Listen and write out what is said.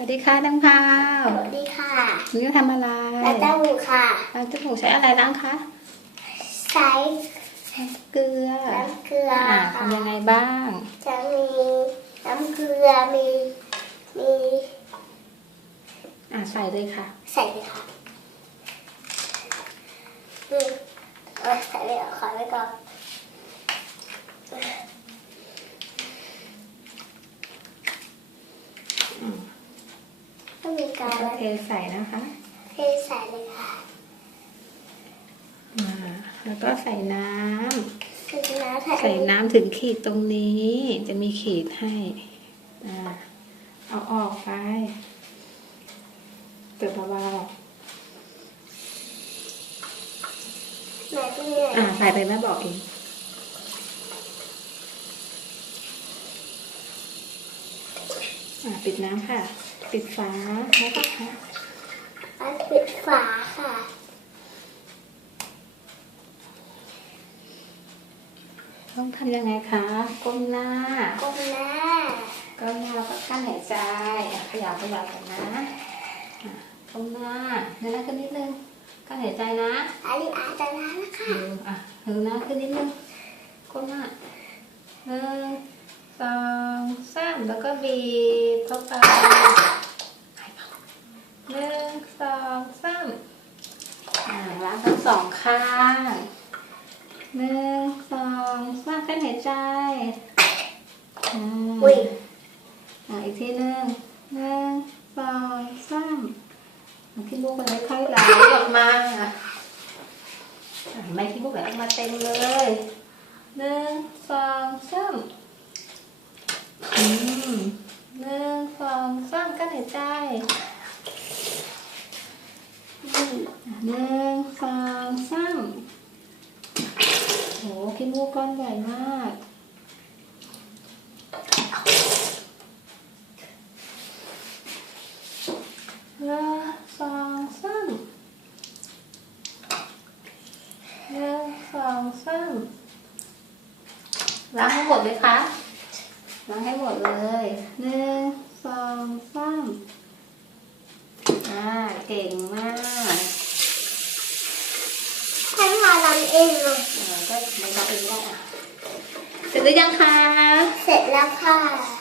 วัสดีค่ะน้องพาวสวัสดีค่ะหนูจะทำอะไรแล้วเต้าหูค่ะล้างจมูกใช้อะไรล้างคะใช้ใช้เกลือน้ำเกลืออ่าค่ะทำยังไงบ้าง จะมีน้ำเกลือมีมีอ่าใส่เลยค่ะ ใส่เลยค่ะนี่เออใส่เลยเอาขอไว้ก่อน อืม ก็มีการแล้วเทใส่นะคะ เทใส่เลยค่ะอ่าแล้วก็ใส่น้ำคือน้ำ ใส่น้ำถึงขีดตรงนี้ จะมีขีดให้อ่าเอาออกไปเปิดเบาแม่พี่เหนื่อยๆอ่าใส่ไปแม่บอกเองอ่าปิดน้ำค่ะ ปิดฝาแล้วก็ค่ะอันปิดฝาค่ะ ต้องทำยังไงคะก้มหน้าก้มหน้าก้มหน้าแล้วก็กั้นหายใจอะขยับขยับกันนะอะก้มหน้าเดินหน้าขึ้นนิดนึงกั้นหายใจนะอันนี้อาจจะนานแล้วค่ะหนึ่งอะเดินหน้าขึ้นนิดนึงก้มหน้าหนึ่ง สองสามแล้วก็บีบเข้าไปหนึ่งสองสามอ่าล้างทั้งสองข้างหนึ่งสองสามกั้นหายใจอ่าอุ้ยอะอีกทีหนึ่งหนึ่งสองสามเอาขี้มูกมันค่อยๆไหลออกมาอะไม่ขี้มูกไหลออกมาเต็มเลยหนึ่งสองสามอืม หนึ่งสองสามกั้นหายใจหนึ่งสองสามโหขี้มูกก้อนใหญ่มากหนึ่งสองสามหนึ่งสองสามล้างให้หมดเลยคะ ล้างให้หมดเลยหนึ่งสองสามอ่าเก่งมากให้มาทำเองเลยเออก็ไม่ต้องเองได้อะเสร็จหรือยังคะ เสร็จแล้วค่ะ